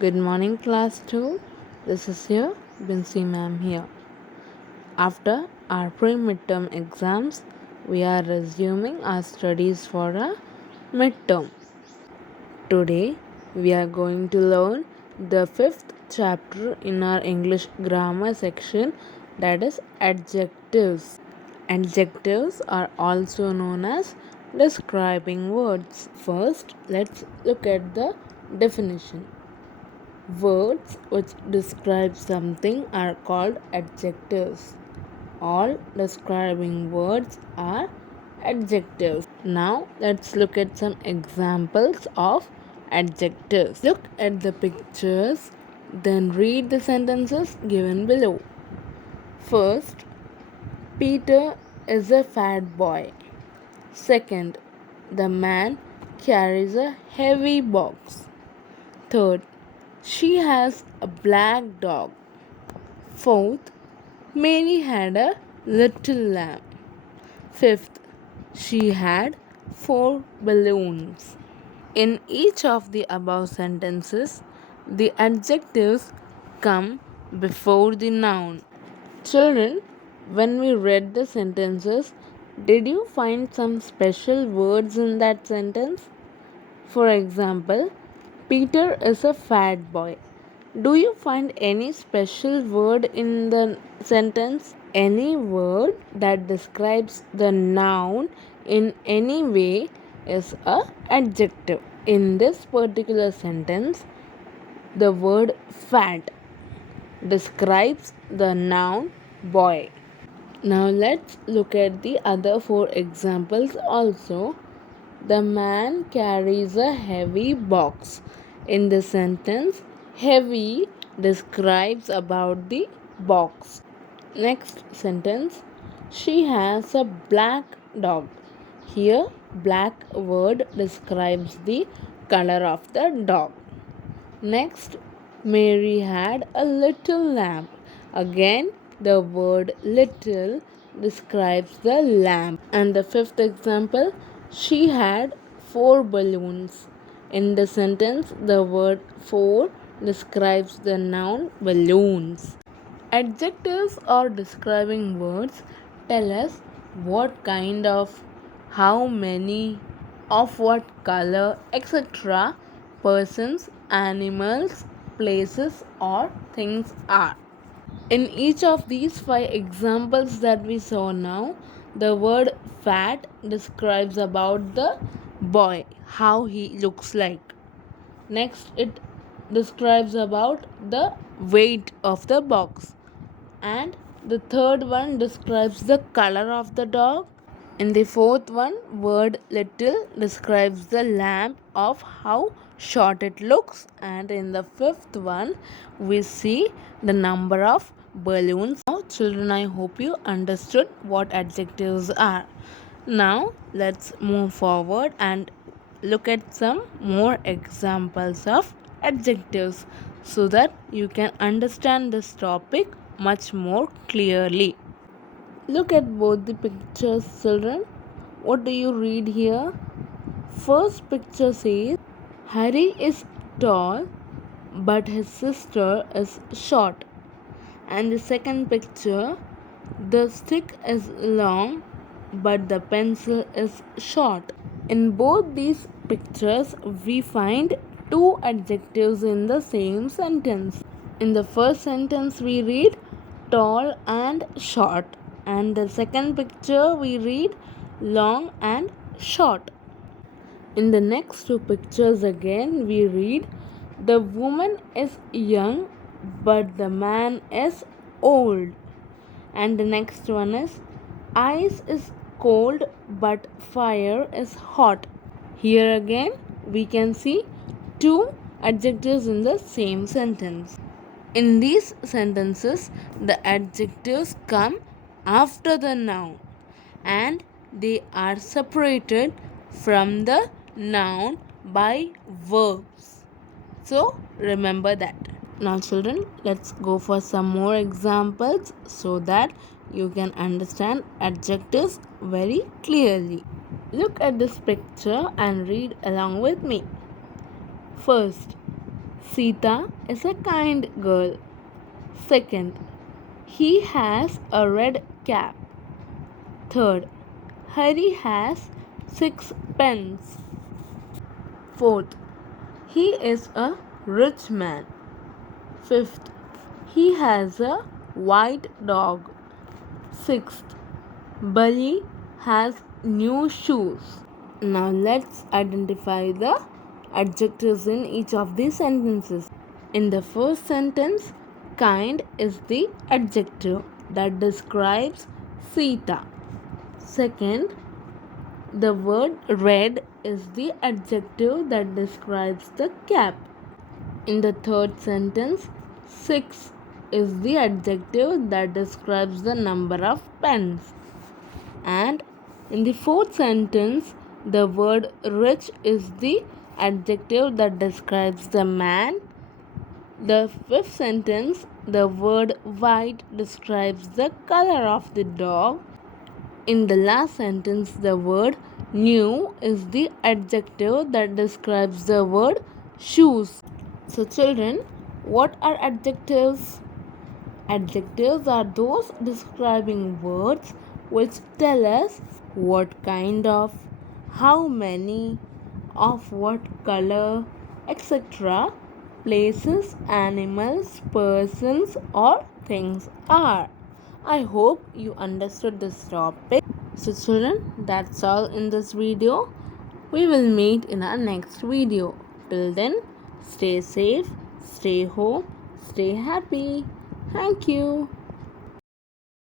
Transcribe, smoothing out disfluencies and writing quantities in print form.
Good morning, class 2. This is your Bincy ma'am here. After our pre-midterm exams, we are resuming our studies for a midterm. Today, we are going to learn the fifth chapter in our English grammar section, that is adjectives. Adjectives are also known as describing words. First, let's look at the definition. Words which describe something are called adjectives. All describing words are adjectives. Now let's look at some examples of adjectives. Look at the pictures, then read the sentences given below. First, Peter is a fat boy. Second, the man carries a heavy box. Third, she has a black dog. Fourth, Mary had a little lamb. Fifth, she had 4 balloons. In each of the above sentences, the adjectives come before the noun. Children, when we read the sentences, did you find some special words in that sentence? For example, Peter is a fat boy. Do you find any special word in the sentence? Any word that describes the noun in any way is a adjective. In this particular sentence, the word fat describes the noun boy. Now let's look at the other 4 examples also. The man carries a heavy box. In the sentence, heavy describes about the box. Next sentence, she has a black dog. Here, black word describes the color of the dog. Next, Mary had a little lamb. Again, the word little describes the lamb. And the fifth example, she had 4 balloons. In the sentence, the word 4 describes the noun balloons. Adjectives or describing words tell us what kind of, how many, of what color, etc. persons, animals, places, or things are. In each of these 5 examples that we saw now, the word fat describes about the boy, how he looks like. Next, it describes about the weight of the box. And the third one describes the color of the dog. In the fourth one, word little describes the lamp of how short it looks. And in the fifth one, we see the number of balloons. Now, children, I hope you understood what adjectives are. Now, let's move forward and look at some more examples of adjectives so that you can understand this topic much more clearly. Look at both the pictures, children. What do you read here? First picture says Harry is tall but his sister is short. And the second picture, the stick is long but the pencil is short. In both these pictures, we find 2 adjectives in the same sentence. In the first sentence, we read tall and short, and the second picture, we read long and short. In the next 2 pictures, again, we read the woman is young but the man is old. And the next one is ice is cold but fire is hot. Here again we can see 2 adjectives in the same sentence. In these sentences, the adjectives come after the noun and they are separated from the noun by verbs. So remember that. Now, children, let's go for some more examples so that you can understand adjectives very clearly. Look at this picture and read along with me. First, Sita is a kind girl. Second, he has a red cap. Third, Hari has 6 pens. Fourth, he is a rich man. Fifth, he has a white dog. Sixth, Bali has new shoes. Now let's identify the adjectives in each of these sentences. In the first sentence, kind is the adjective that describes Sita. Second, the word red is the adjective that describes the cap. In the third sentence, 6 is the adjective that describes the number of pens. And in the fourth sentence, the word rich is the adjective that describes the man. The fifth sentence, the word white describes the color of the dog. In the last sentence, the word new is the adjective that describes the word shoes. So, children, what are adjectives? Adjectives are those describing words which tell us what kind of, how many, of what color, etc. places, animals, persons, or things are. I hope you understood this topic. So, children, that's all in this video. We will meet in our next video. Till then, stay safe, stay home, stay happy. Thank you.